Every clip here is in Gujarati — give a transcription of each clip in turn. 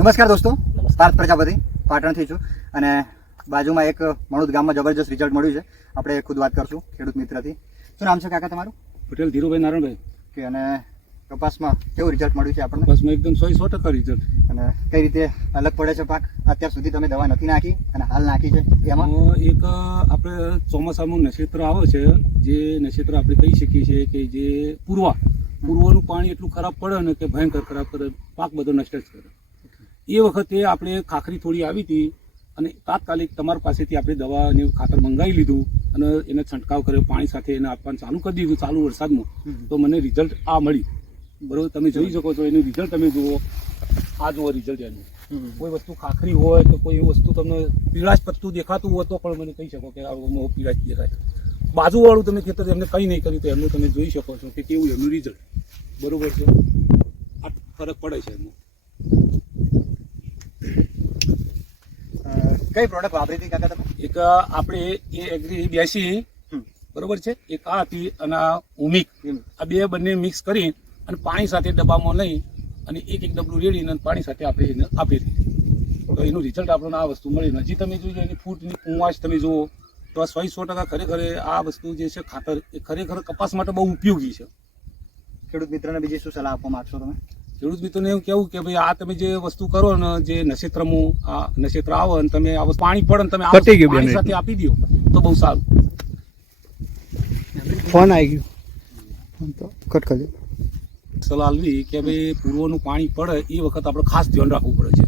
નમસ્કાર દોસ્તો, પાર્થ પ્રજાપતિ પાટણથી છું અને બાજુમાં એક મણુદ ગામમાં જબરજસ્ત રિઝલ્ટ મળ્યું છે. આપણે ખુદ વાત કરશું ખેડૂત મિત્રથી. શું નામ છે કાકા તમારું? પટેલ ધીરુભાઈ નારાયણભાઈ. કે અને કપાસમાં કેવું રિઝલ્ટ મળ્યું છે આપણને? કપાસમાં એકદમ 100% રિઝલ્ટ. અને કઈ રીતે અલગ પડે છે પાક? અત્યાર સુધી તમે દવા નથી નાખી અને હાલ નાખી છે એમાં એક આપણે ચોમાસામાં નક્ષત્ર આવે છે, જે નક્ષત્ર આપણે કહી શકીએ છીએ કે જે પૂર્વનું પાણી એટલું ખરાબ પડે ને કે ભયંકર ખરાબ કરે, પાક બધો નષ્ટ જ કરે. એ વખતે આપણે ખાખરી થોડી આવી હતી અને તાત્કાલિક તમારી પાસેથી આપણે દવા અને ખાતર મંગાવી લીધું અને એને છંટકાવ કર્યો, પાણી સાથે એને આપવાનું ચાલુ કરી દીધું ચાલુ વરસાદમાં. તો મને રિઝલ્ટ આ મળી. બરોબર, તમે જોઈ શકો છો એનું રિઝલ્ટ. તમે જુઓ, આ જુઓ રિઝલ્ટ એનું. કોઈ વસ્તુ ખાખરી હોય તો કોઈ વસ્તુ તમને પીળાશ પત્તું દેખાતું હોય તો પણ મને કહી શકો કે આ પીળાશ દેખાય. બાજુવાળું તમે ખેતર એમને કંઈ નહીં કર્યું તો એમનું તમે જોઈ શકો છો કે કેવું એમનું રિઝલ્ટ. બરોબર છે, આ ફરક પડે છે એમાં. કઈ પ્રોડક્ટ વાપરી હતી કાકા તમે? એક આપણે એ એગ્રી 82 બરોબર છે, એક આ હતી અને આ ઉમિક, આ બંને મિક્સ કરી અને પાણી સાથે ડબ્બામાં લઈ અને એક ડબલું રેડીને પાણી સાથે આપણે એને આપી દીધી. તો એનું રિઝલ્ટ આપણને આ વસ્તુ મળી. હજી તમે જોઈ એની ફૂટની કુંવાશ તમે જુઓ તો 100% ખરેખર આ વસ્તુ જે છે ખાતર એ ખરેખર કપાસ માટે બહુ ઉપયોગી છે. ખેડૂત મિત્રને બીજી શું સલાહ આપવા માંગશો તમે? ખેડૂત મિત્રોને એવું કેવું કે ભાઈ આ તમે જે વસ્તુ કરો ને, જે નક્ષત્રમું આ નક્ષત્ર આવે અને તમે આ પાણી પડે ને તમે આ પાણી સાથે આપી દો તો બહુ સારું. ફોન આવી ગયું તો કટ કરી સલાહ આપવી કે ભાઈ પૂર્વનું પાણી પડે એ વખત આપણે ખાસ ધ્યાન રાખવું પડે છે.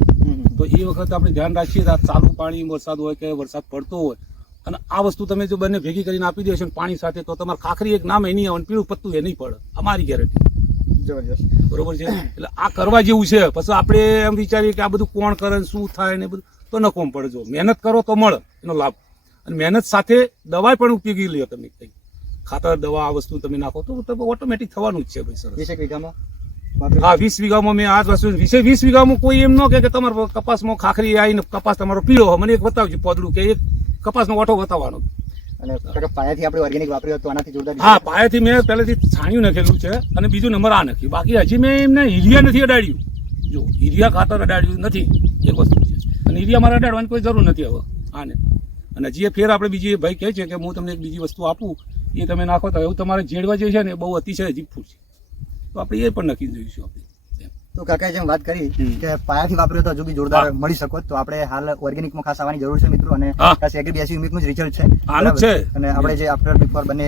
તો એ વખત આપણે ધ્યાન રાખીએ તો ચાલુ પાણી વરસાદ હોય કે વરસાદ પડતો હોય અને આ વસ્તુ તમે જો બંને ભેગી કરીને આપી દેશો પાણી સાથે તો તમારે ખાખરી એક નામ એ નહીં આવે, પીળું પત્તું એ નહીં પડે, અમારી ગેરંટી. જબરજસ્ત. બરોબર છે, એટલે આ કરવા જેવું છે. પછી આપણે એમ વિચારીએ કે આ બધું કોણ કરે ને શું થાય ને બધું, તો ન કોમ પડે. જો મહેનત કરો તો મળે એનો લાભ, અને મહેનત સાથે દવા પણ ઉપયોગી લ્યો. તમે કંઈ ખાતર દવા આ વસ્તુ તમે નાખો તો ઓટોમેટિક થવાનું જ છે. ભાઈ સરસ. 20 વીઘામાં? હા, 20 વીઘામાં મેં આ વસ્તુ 20 વીઘામાં કોઈ એમ ન કે તમારા કપાસમાં ખાખરી આવીને કપાસ તમારો પીળો હોય, મને એક બતાવજો પોદડું કે એક કપાસનો ઓઠો બતાવવાનો. અને પાયાથી આપણે ઓર્ગેનિક વાપર્યું તો આનાથી જોરદાર. હા, પાયાથી મેં પહેલેથી છાણિયું નાખેલું છે અને બીજું નંબર આ નાખ્યું. બાકી હજી મેં એમને યુરિયા નથી અડાડ્યું. જો યુરિયા ખાતર અડાડ્યું નથી, એક વસ્તુ છે. અને યુરિયા મારે અડાડવાની કોઈ જરૂર નથી હવે આને. અને હજી ફેર આપણે બીજી ભાઈ કહે છે કે હું તમને એક બીજી વસ્તુ આપું, એ તમે નાખો તો એવું તમારે જેડવા જે છે ને બહુ અતિશય જીભફૂટ છે, તો આપણે એ પણ નક્કી જોઈશું. આપણે તો કાકાએ જેમ વાત કરી કે પાયાથી વાપર્યો તો હજુ બી જોરદાર મળી શકો, તો આપણે હાલ ઓર્ગેનિકમાં ખાસ આવવાની જરૂર છે મિત્રો. અને ખાસ એગ્રી 82 યુનિટનું જ રિઝલ્ટ છે. આનું જ છે. અને આપણે જે આફ્ટર બિફોર બંને